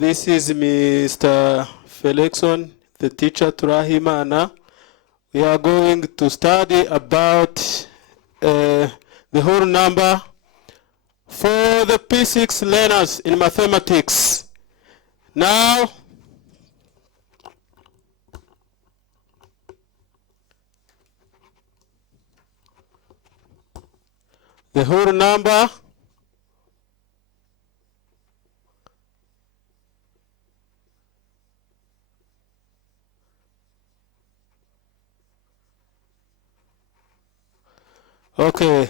This is Mr. Felixson, the teacher Turahimana. We are going to study about the whole number for the P6 learners in mathematics. Now, the whole number okay,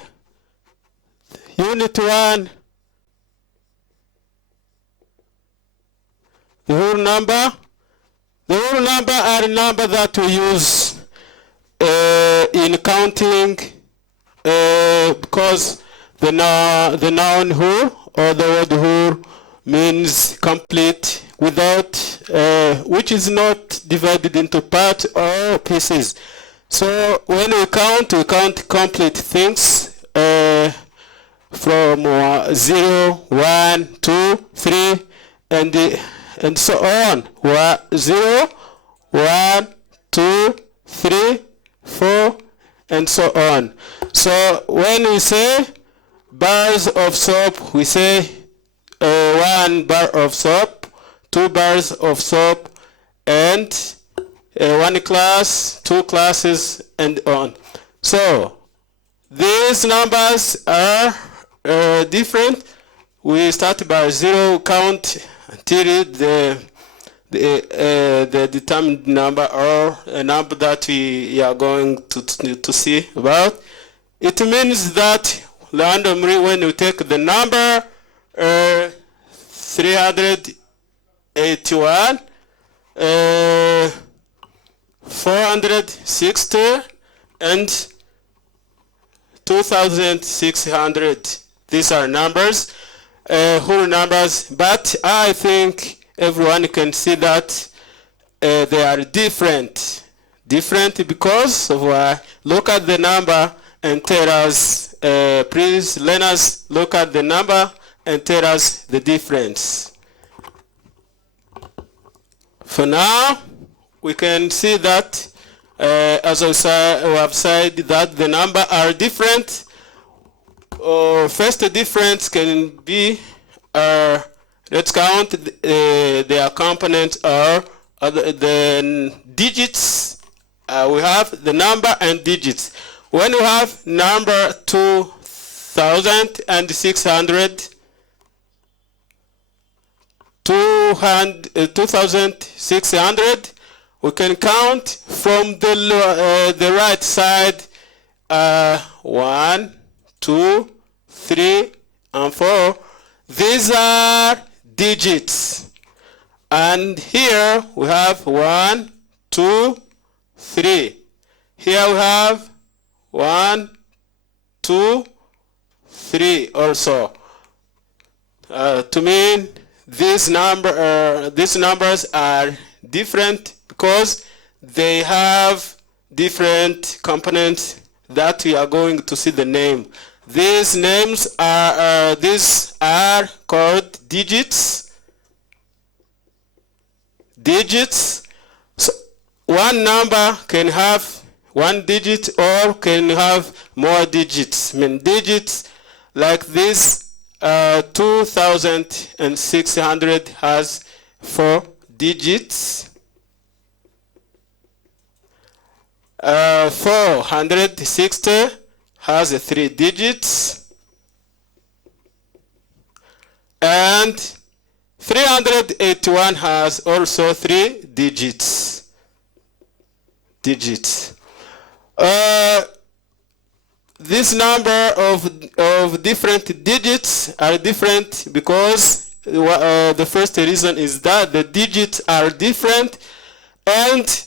unit 1, the whole number. The whole number are a number that we use in counting because the noun whole or the word whole means complete without, which is not divided into parts or pieces. So when we count complete things from 0, 1, 2, 3, and so on. 0, 1, 2, 3, 4, and so on. So when we say bars of soap, we say 1 bar of soap, 2 bars of soap, and 1 class, 2 classes, and on. So these numbers are different. We start by 0, count until the determined number or a number that we are going to see about. It means that randomly when you take the number 381, 460, and 2600. These are numbers, whole numbers, but I think everyone can see that they are different. Different because of look at the number and tell us, please learners, look at the number and tell us the difference. For now, we can see that as we have said that the number are different. First difference can be, let's count their components or the digits. We have the number and digits. When you have number 2600, 2600, we can count from the right side 1, 2, 3, and 4. These are digits. And here we have 1, 2, 3. Here we have 1, 2, 3 also. To mean these numbers are different because they have different components that we are going to see the name. These names are called digits. Digits. So one number can have 1 digit or can have more digits. I mean digits like this. 2600 has 4 digits. 460 has 3 digits, and 381 has also 3 digits. This number of different digits are different because the first reason is that the digits are different, and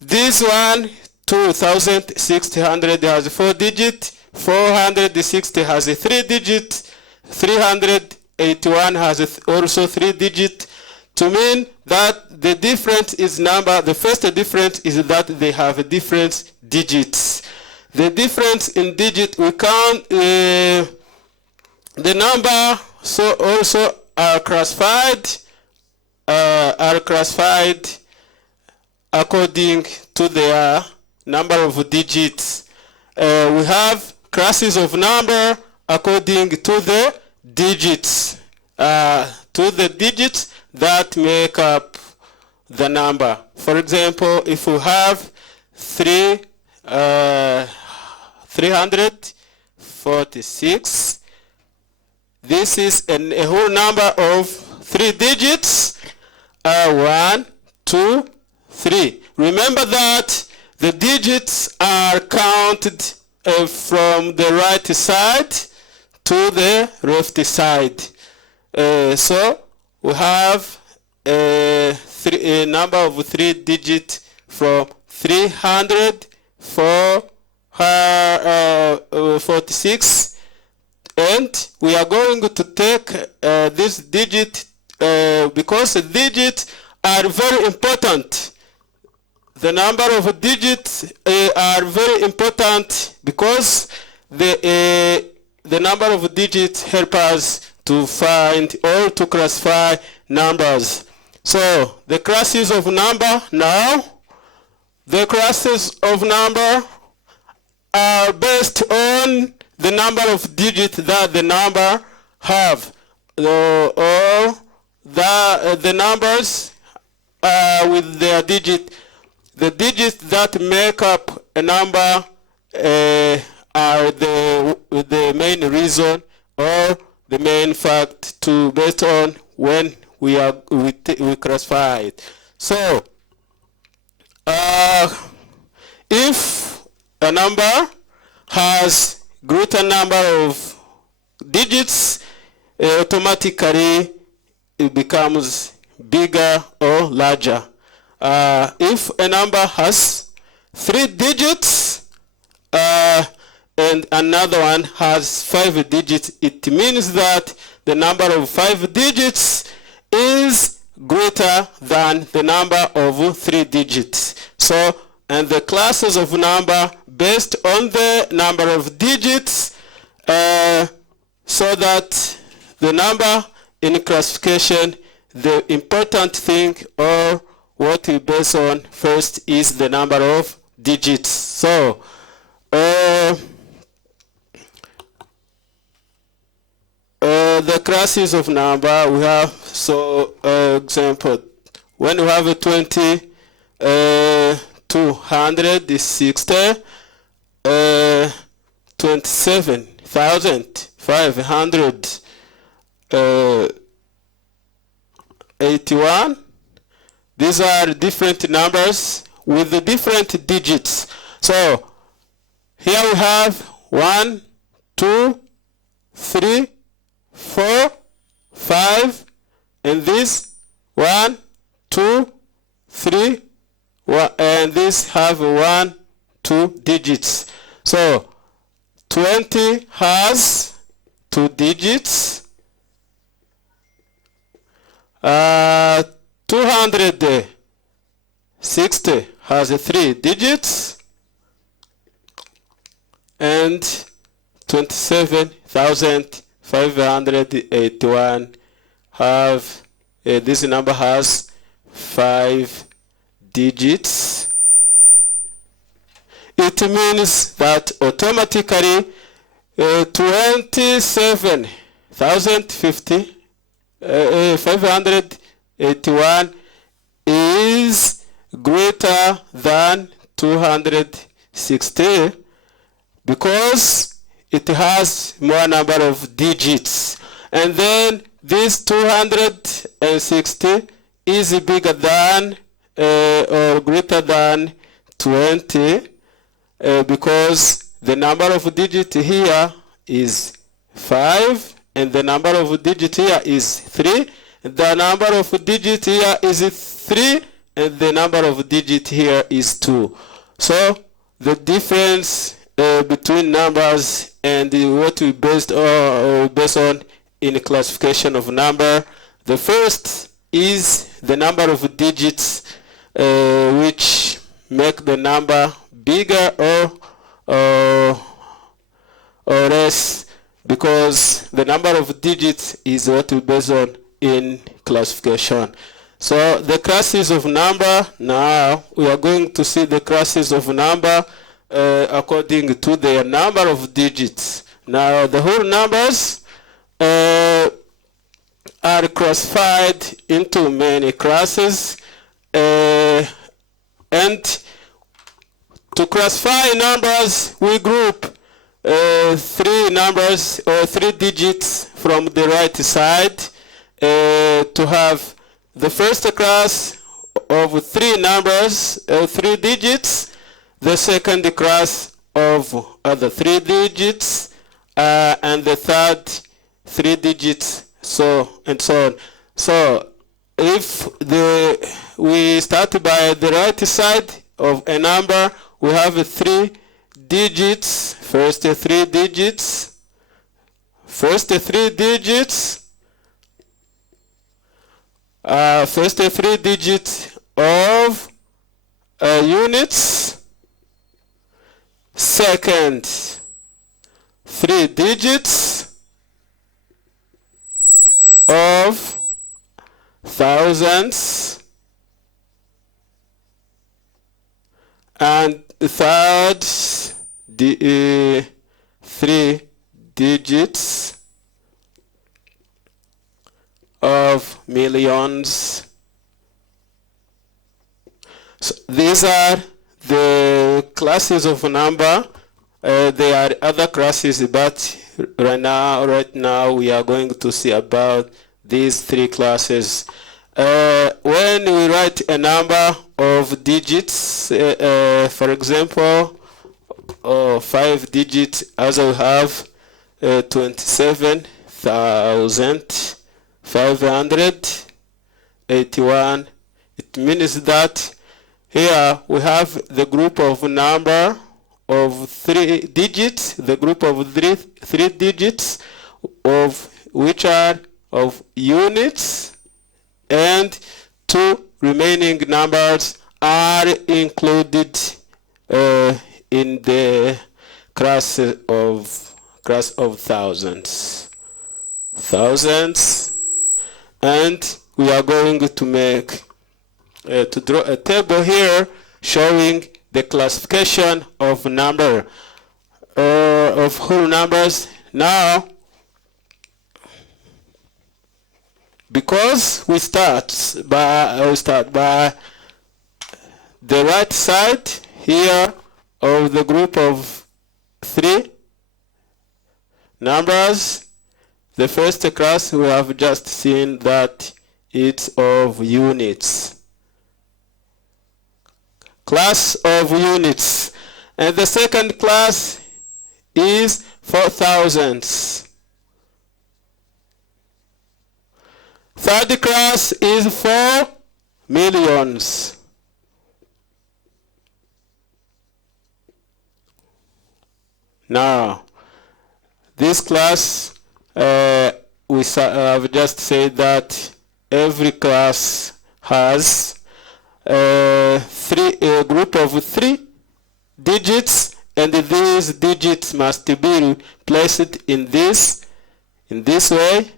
this one 2600 has 4 digits, 460 has a 3 digits, 381 has also 3 digits. To mean that the difference is number, the first difference is that they have different digits. The difference in digit, we count the number, so also are classified are classified according to their number of digits. We have classes of number according to the digits, that make up the number. For example, if we have 346, this is a whole number of 3 digits, 1, 2, 3. Remember that the digits are counted from the right side to the left side. So we have a number of 3 digits from 346, and we are going to take this digit because digits are very important. The number of digits are very important because the number of digits help us to find or to classify numbers. So the classes of number now, the classes of number are based on the number of digits that the number have, or the numbers with their digit. The digits that make up a number are the main reason or the main fact to based on when we classify it. So if a number has greater number of digits, automatically it becomes bigger or larger. If a number has 3 digits and another one has 5 digits, it means that the number of 5 digits is greater than the number of 3 digits. So, and the classes of number based on the number of digits, so that the number in classification, the important thing or what we base on first is the number of digits. So the classes of number we have, so example, when we have a 20, 260, 27,581. These are different numbers with the different digits. So here we have 1, 2, 3, 4, 5, and this 1, 2, 3, and this have 1, 2 digits. So 20 has 2 digits. 260 has 3 digits, and 27,581 have this number has 5 digits. It means that automatically 27,581 is greater than 260 because it has more number of digits. And then this 260 is bigger than or greater than 20 because the number of digits here is 5 and the number of digits here is 3. The number of digits here is 3 and the number of digits here is 2. So the difference between numbers and what we based on in classification of number, the first is the number of digits which make the number bigger or less, because the number of digits is what we base on in classification. So the classes of number, now we are going to see the classes of number according to their number of digits. Now the whole numbers are classified into many classes, and to classify numbers we group three numbers or three digits from the right side to have the first class of three numbers, three digits, the second class of other three digits, and the third three digits, so and so on. So if we start by the right side of a number, we have three digits, first three digits, first three digits of units, second three digits of thousands, and third three digits of millions. So these are the classes of number. There are other classes, but right now we are going to see about these three classes. When we write a number of digits, for example, 5 digits, as we have 27,581, it means that here we have the group of number of three digits, the group of three digits of which are of units, and two remaining numbers are included in the class of thousands. And we are going to make to draw a table here showing the classification of number of whole numbers. Now, because we start by the right side here of the group of three numbers, the first class we have just seen that it's of units. Class of units. And the second class is for thousands. Third class is for millions. Now, this class, we have just said that every class has a group of three digits, and these digits must be placed in this way.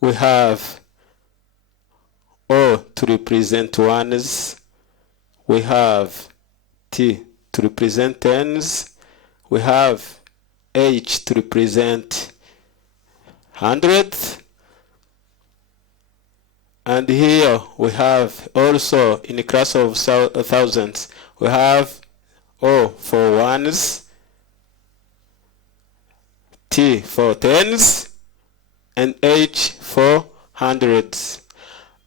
We have O to represent ones, we have T to represent tens, we have H to represent hundredths, and here we have also in the class of thousands, we have O for ones, T for tens, and H for hundreds.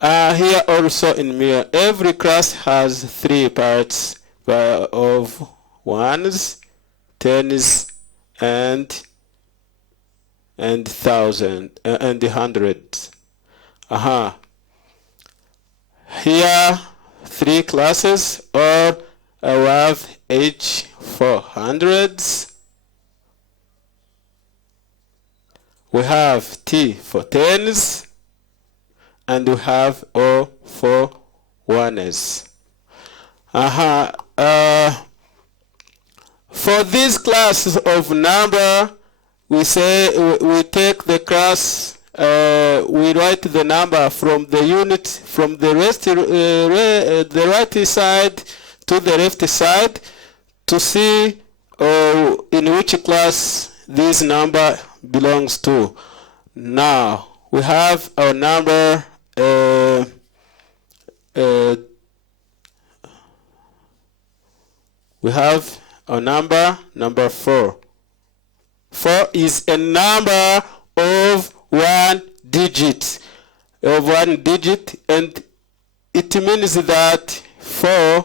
Here also in million, every class has three parts of ones, tens, and thousand, and the hundreds. Here three classes, or we have H for hundreds, we have T for tens, and we have O for ones. For these classes of number, we say we take the class we write the number from the unit from the the right side to the left side to see in which class this number belongs to. Now we have our number we have our number 4. 4 is a number of one digit, and it means that 4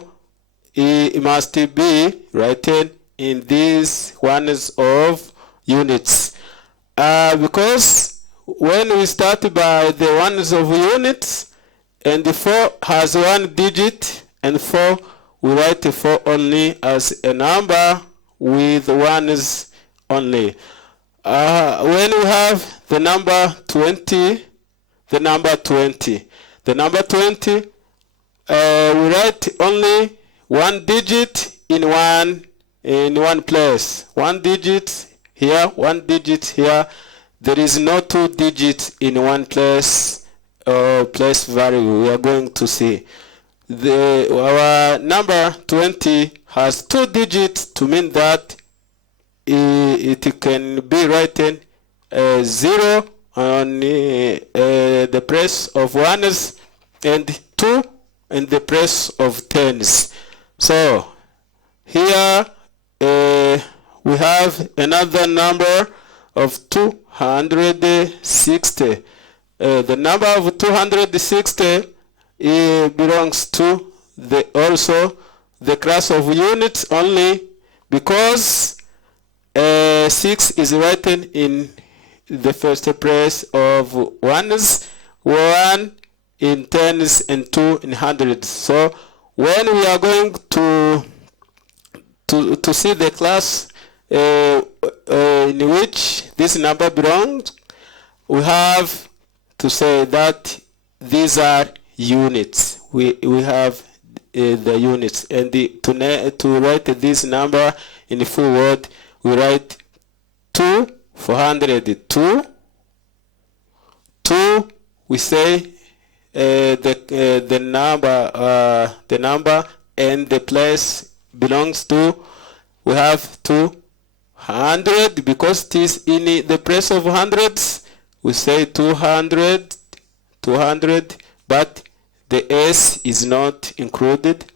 it must be written in these ones of units, because when we start by the ones of units and the 4 has one digit, and 4 we write 4 only as a number with ones only. When we have the number 20, we write only one digit in one place. One digit here, one digit here. There is no 2 digits in one place place value. We are going to see our number 20 has 2 digits, to mean that it can be written 0 on the place of ones and 2 in the place of tens. So here we have another number of 260. The number of 260 belongs to also the class of units only, because 6 is written in the first place of ones, 1 in tens and 2 in hundreds. So when we are going to see the class in which this number belongs, we have to say that these are units. We have the units, and to write this number in full word, we write 2 for 100. 2. We say the number and the place belongs to. We have 200 because it is in the place of hundreds. We say 200, but the S is not included.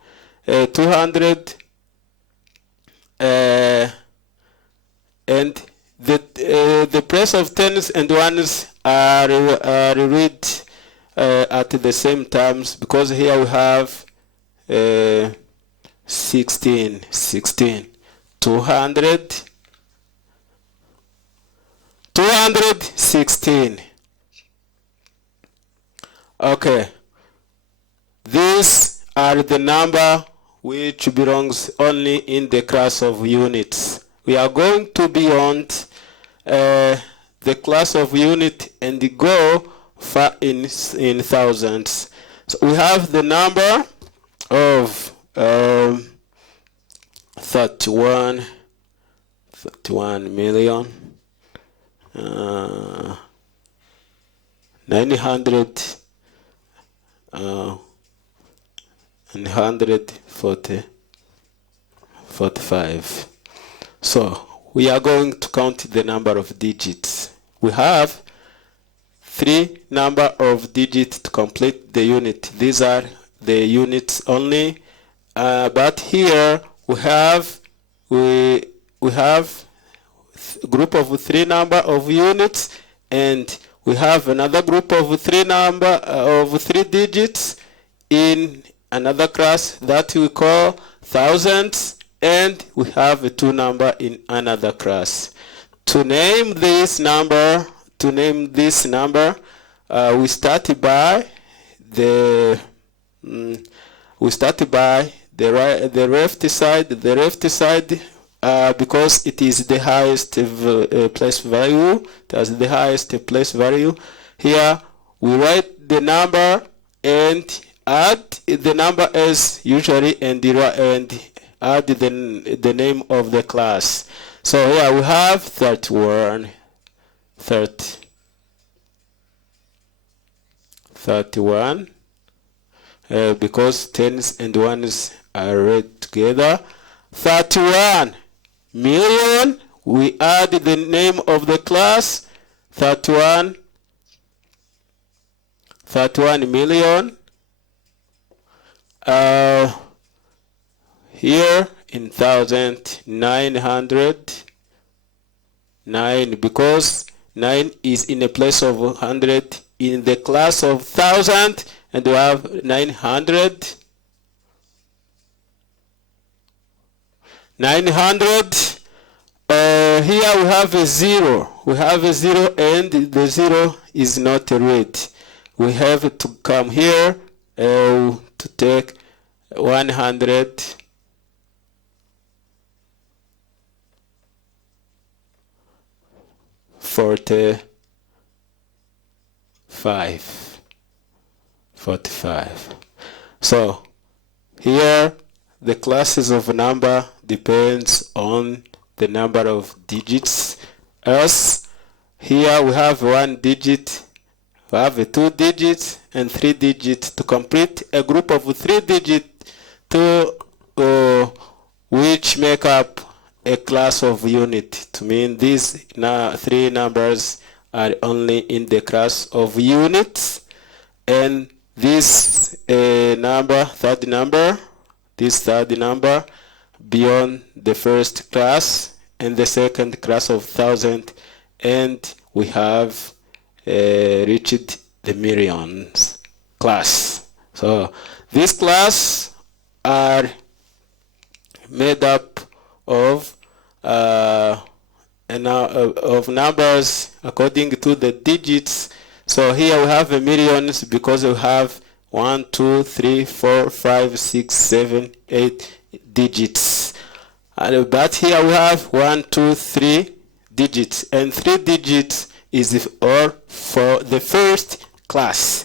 200 and the place of tens and ones are read at the same times, because here we have 16, 216. Okay, these are the number which belongs only in the class of units. We are going to beyond the class of unit and go far in thousands. So we have the number of 31 million 945. So we are going to count the number of digits. We have 3 number of digits to complete the unit. These are the units only, but here we have group of 3 number of units, and we have another group of 3 number of 3 digits in another class that we call thousands, and we have a 2 number in another class. To name this number, we start by the left side, because it is the highest place value. That's the highest place value. Here we write the number and add the number as usually, and add the name of the class. So here we have 31, 30. 31, because tens and ones are read together. 31 million. We add the name of the class, 31 million. Here in 1,909, because 9 is in a place of 100 in the class of 1,000, and we have 900. 900. Here we have a 0. We have a 0, and the 0 is not read. We have to come here to take 145. So here the classes of number depends on the number of digits. As here we have 1 digit, we have a 2 digits and 3 digits. To complete a group of 3 digits which make up a class of unit, to mean these 3 numbers are only in the class of units, and this third number beyond the first class and the second class of 1,000, and we have reached the millions class. So this class are made up of numbers according to the digits. So here we have millions because we have 1, 2, 3, 4, 5, 6, 7, 8 digits. But here we have 1, 2, 3 digits, and 3 digits is for the first class.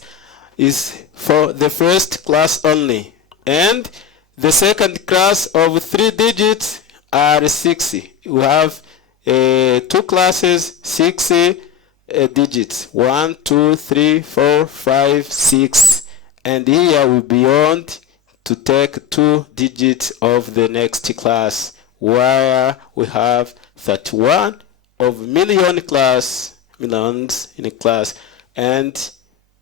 Is for the first class only, and the second class of 3 digits are 60. We have 2 classes, 60 digits. 1, 2, 3, 4, 5, 6, and here we beyond to take 2 digits of the next class, where we have 31 of millions in a class, and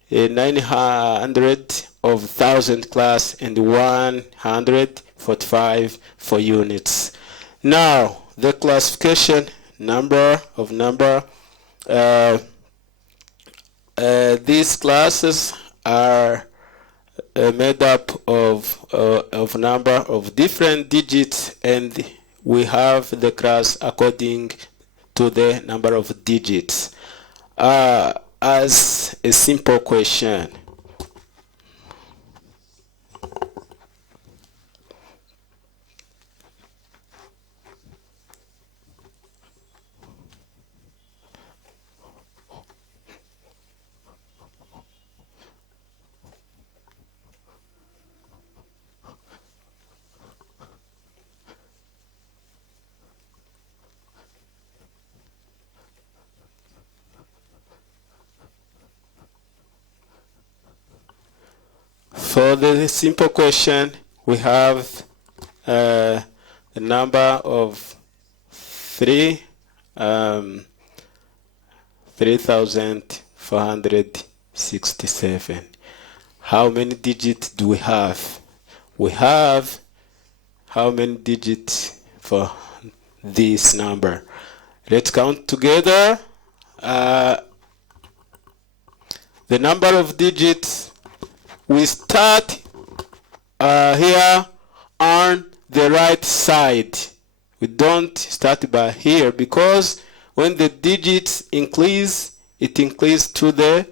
900 of 1,000 class, and 145 for units. Now the classification of number. These classes are made up of number of different digits, and we have the class according to the number of digits. As a simple question, for the simple question, we have the number of 3,467. How many digits do we have? We have how many digits for this number? Let's count together. The number of digits, we start here on the right side. We don't start by here, because when the digits increase, it increases to the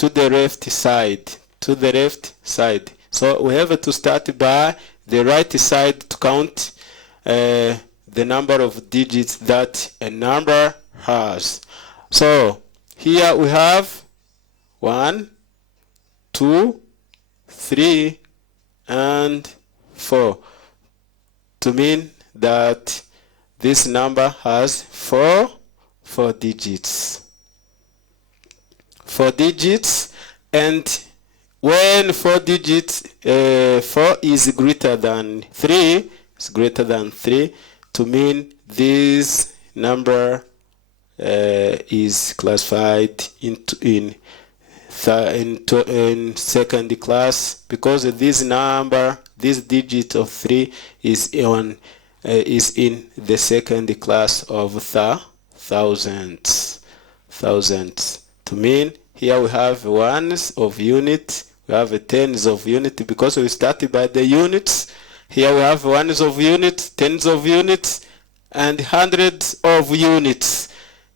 left side. So we have to start by the right side to count the number of digits that a number has. So here we have 1, 2, 3, and 4, to mean that this number has 4 digits. 4 digits, And when 4 digits, 4 is greater than 3, to mean this number is classified in second class, because this digit of 3 is in the second class of thousands. To mean here we have ones of unit, we have tens of unit, because we started by the units. Here we have ones of units, tens of units, and hundreds of units.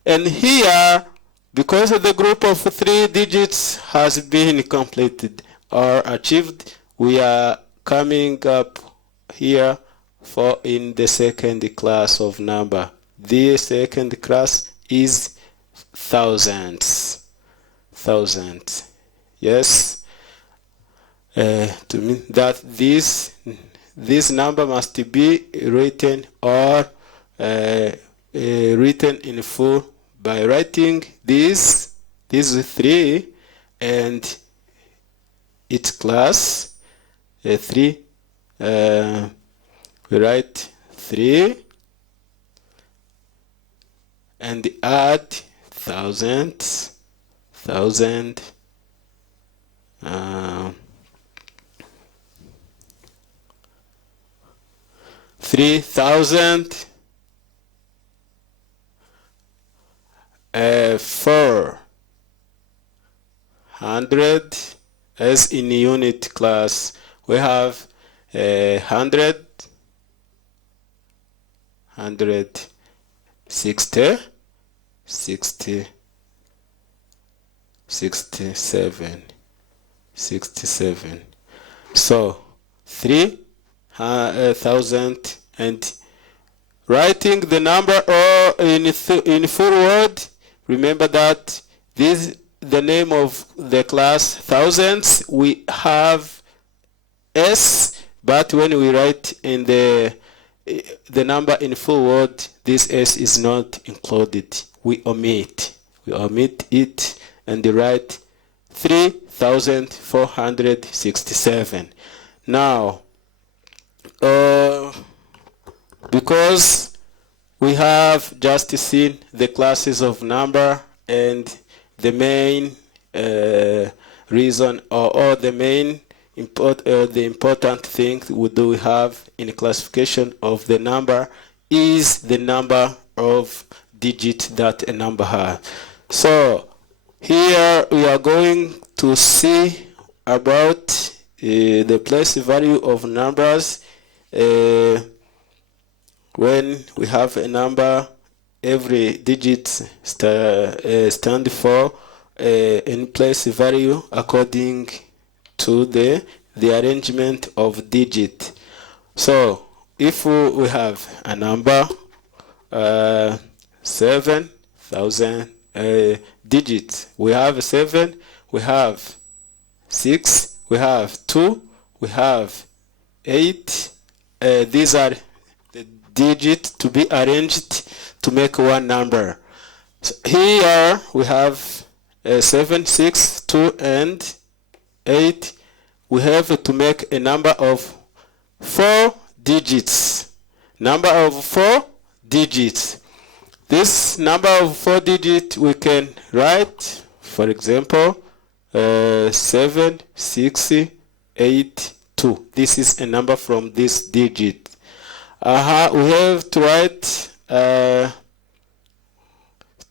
And here, because the group of 3 digits has been completed or achieved, we are coming up here for in the second class of number. The second class is thousands. Yes, to mean that this number must be written or written in full by writing these 3 and its class 3. We write 3 and add thousand, 3,000, 400. As in unit class, we have 100, 60, 67. So 3,000, and writing the number or in full word. Remember that this the name of the class thousands. We have S, but when we write in the number in full word, this S is not included. We omit it and write 3,467. Now, because we have just seen the classes of number and the main reason or the main the important thing we have in the classification of the number is the number of digits that a number has. So here we are going to see about the place value of numbers. When we have a number, every digit stand for in place value according to the arrangement of digit. So if we have a number 7,000 digits, we have 7, we have 6, we have 2, we have 8. These are the digits to be arranged to make one number. So here we have 7, 6, 2, and 8. We have to make a number of 4 digits. Number of 4 digits. This number of 4 digits we can write, for example, 7, 6, 8, 2. This is a number from this digit. We have to write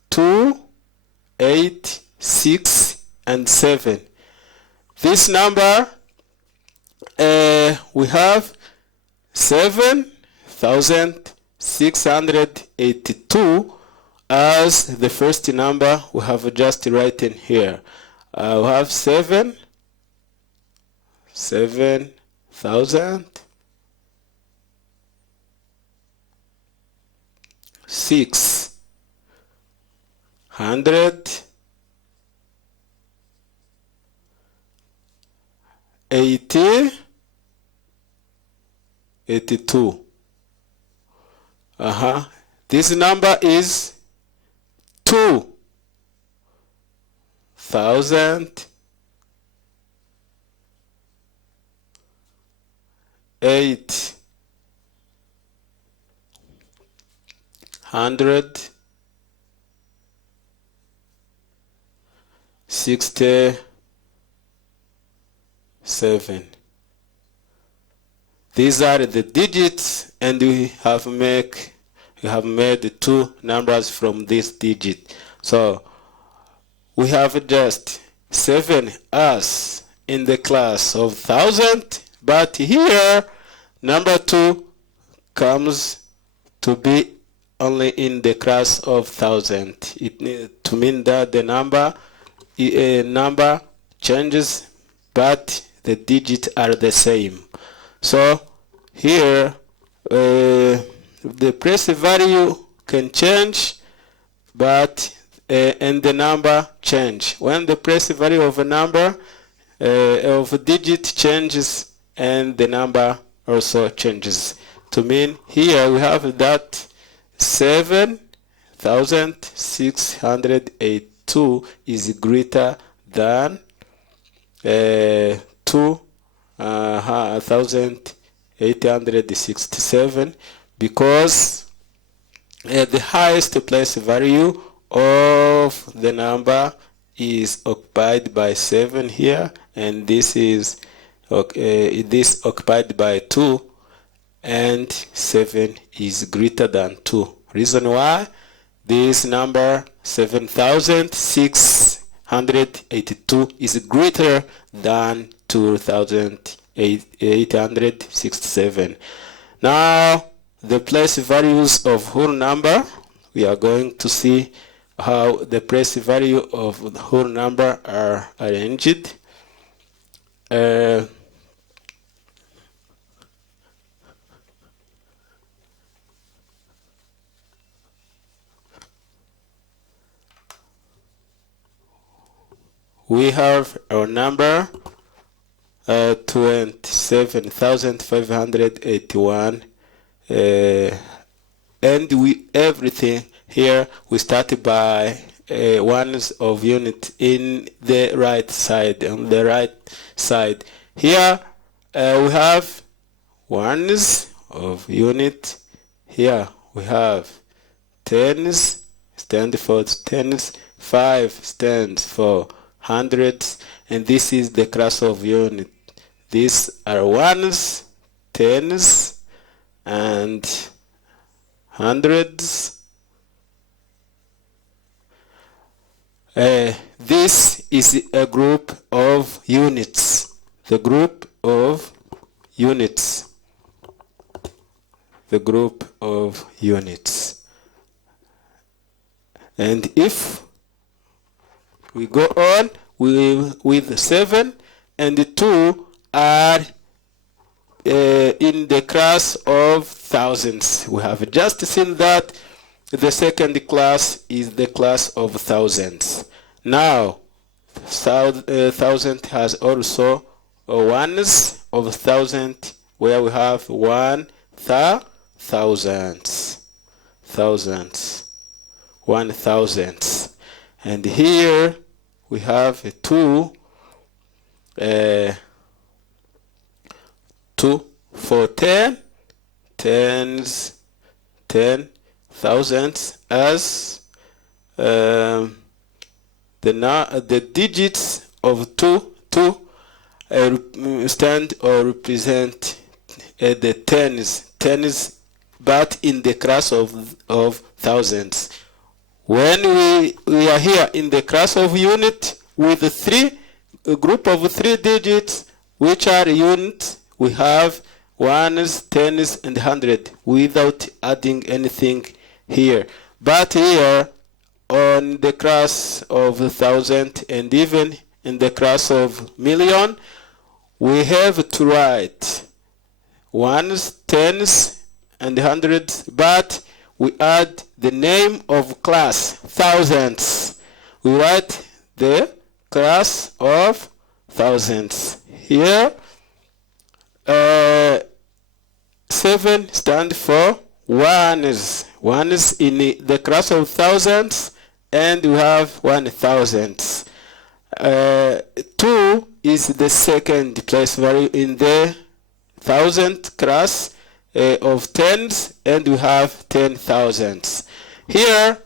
2, 8, 6, and 7. This number we have 7,682 as the first number we have just written here. We have 7,000, 600, 82. This number is 2,000 867. These are the digits, and we have made two numbers from this digit. So we have just 7 as in the class of 1,000, but here number 2 comes to be only in the class of 1,000. It to mean that the number changes, but the digits are the same. So here the place value can change, but and the number change. When the place value of a number of a digit changes, and the number also changes. To mean here we have that 7,682 is greater than 2,867, because the highest place value of the number is occupied by 7 here, and this is this occupied by 2, and 7 is greater than 2. Reason why this number 7,682 is greater than 2,867. Now the place values of whole number, we are going to see how the place value of the whole number are arranged. We have our number 27,581, and everything here we started by ones of unit in the right side. On the right side here we have ones of unit. Here we have tens, stand for tens, 5 stands for hundreds, and this is the class of unit. These are ones, tens, and hundreds. This is a group of units. The group of units. The group of units. And if we go on with 7 and 2 are in the class of thousands. We have just seen that the second class is the class of thousands. Now, thousand has also ones of 1,000, where we have 1,000, thousands, 1,000. And here we have 2 for 10, tens, 10 thousands, as the digits of 2 stand or represent the tens, but in the class of thousands. When we are here in the class of unit with a group of 3 digits, which are units, we have ones, tens, and hundred without adding anything here. But here on the class of 1,000 and even in the class of million, we have to write ones, tens, and hundreds, but we add the name of class, thousands. We write the class of thousands. Here, 7 stand for ones. Ones in the class of thousands, and we have 1,000. 2 is the second place value in the 1000 class of tens, and we have 10,000s. Here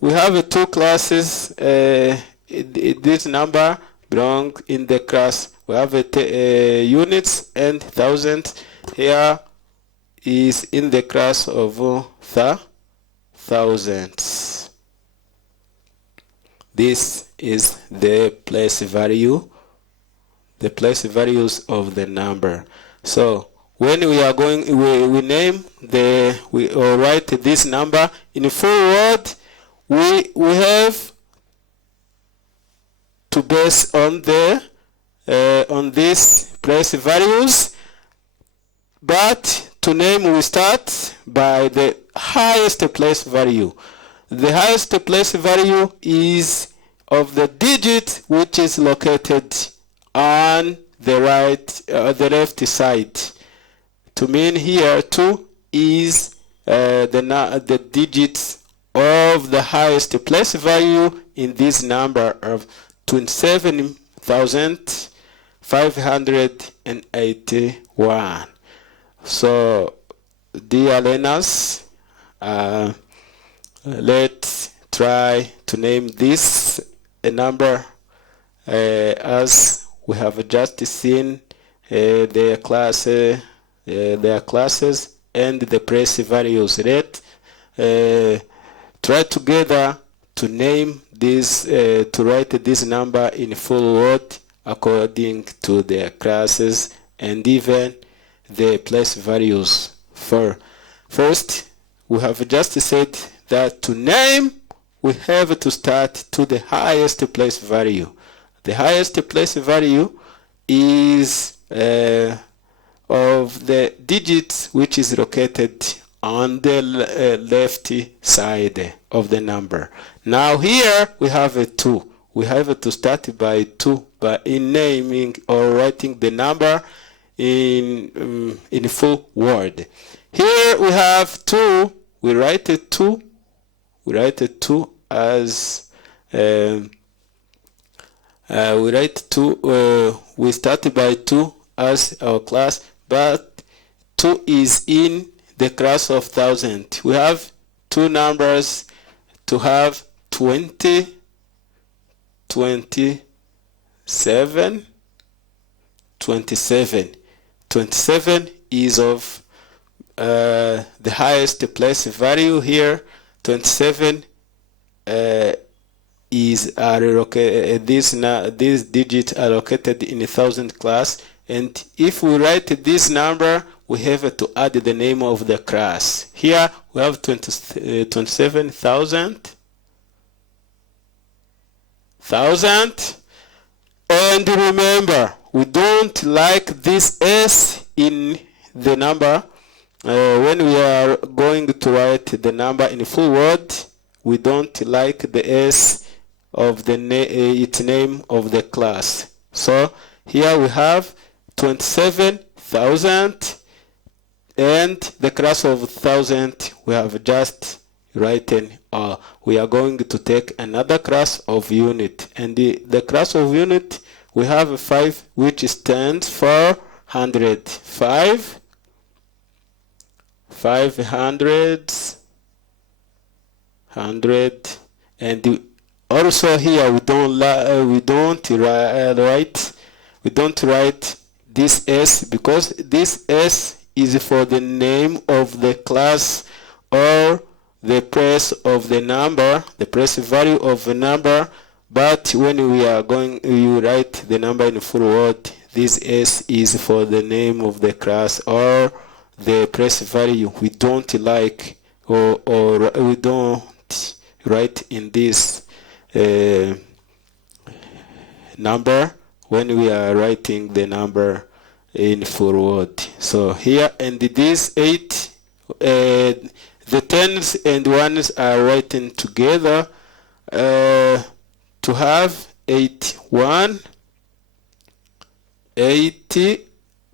we have two classes. This number belong in the class. We have units and thousands. Here is in the class of thousands. This is the place value, the place values of the number. So when we are going, we name or write this number in full word, we have to base on on these place values, but to name we start by the highest place value. The highest place value is of the digit which is located on the the left side. To mean here 2 is the digits of the highest place value in this number of 27,581. So dear learners, let's try to name this a number as we have just seen their classes and the place values. Let's try together to name this, to write this number in full word according to their classes and even the place values. First, we have just said that to name we have to start to the highest place value. The highest place value is of the digits which is located on the left side of the number. Now here we have a 2. We have to start by 2 in naming or writing the number in full word. Here we have 2. We write it 2. We write it 2 as we start by 2 as our class, but 2 is in the class of 1000. We have two numbers to have 20, 27, 27. 27 is of the highest place value here. 27 is these digits are located in 1000 class, and if we write this number we have to add the name of the class. Here we have 27,000, and remember we don't like this S in the number. When we are going to write the number in full word, we don't like the S of the its name of the class. So here we have 27,000, and the class of 1000 we have just written. We are going to take another class of unit, and the class of unit we have 5, which stands for 100. 500, 100, and also here we don't write this S, because this S is for the name of the class or the place of the number, the place value of the number. But when we are going, you write the number in full word, this S is for the name of the class or the place value. We don't like or we don't write in this number when we are writing the number in full word. So here, and these 8, the tens and ones are written together to have 81, 80,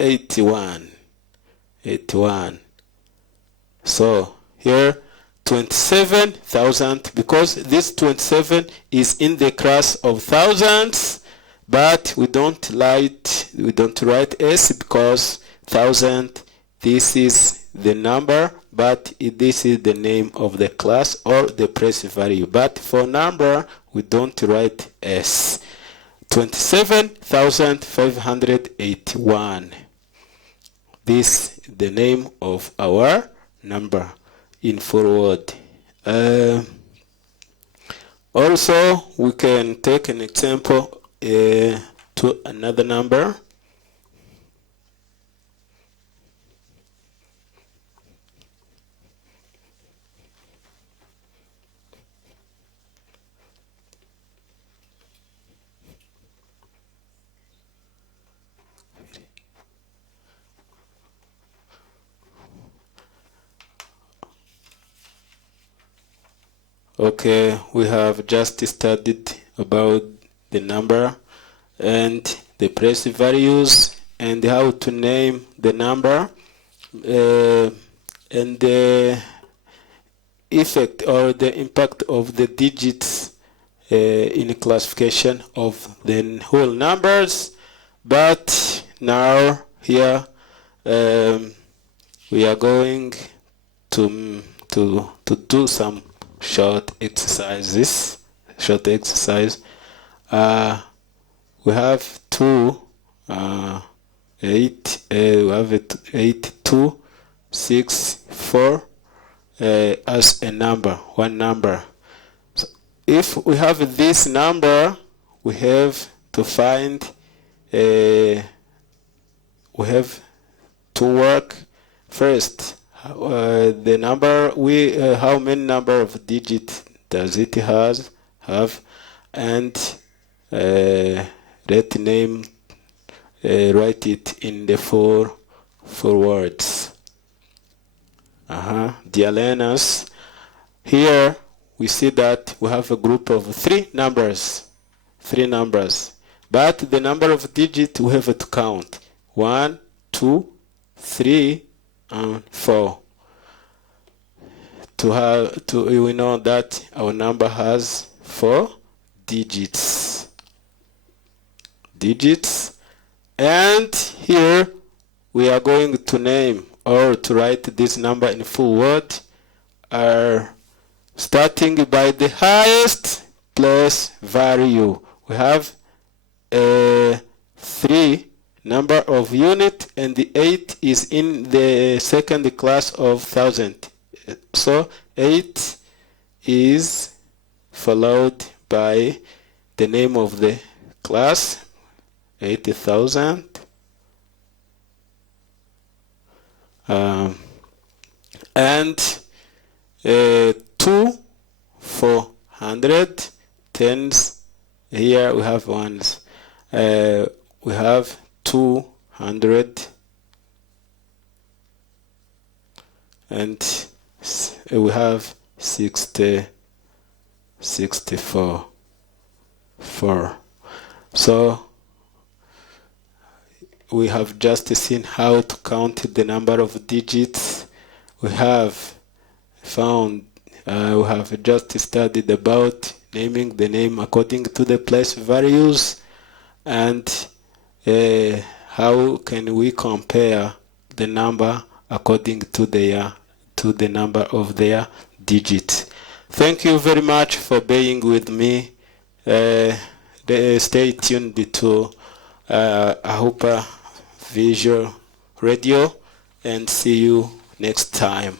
81, 81. So here 27,000, because this 27 is in the class of thousands, but we don't write S because 1000, this is the number, but this is the name of the class or the place value. But for number, we don't write S. 27,581. This is the name of our number in forward. Also, we can take an example to another number. Okay, we have just studied about the number and the place values and how to name the number and the effect or the impact of the digits in classification of the whole numbers. But now here we are going to do some short exercise. We have 8, 2, 6, 4 as a number, one number. So if we have this number, we have to find, we have to work first. The number how many number of digits does it have, and let name write it in the four words. Dear learners, here we see that we have a group of three numbers, but the number of digits we have to count: 1, 2, 3, and 4. We know that our number has 4 digits, and here we are going to name or to write this number in full word, starting by the highest place value. We have 3 number of unit, and the 8 is in the second class of 1000. So 8 is followed by the name of the class, 80,000. And 2 for 100 tens. Here we have ones. We have 200, and we have 64. So we have just seen how to count the number of digits. We have found, we have just studied about naming the name according to the place values, and how can we compare the number according to the number of their digits. Thank you very much for being with me. Stay tuned to Ahupa Visual Radio, and see you next time.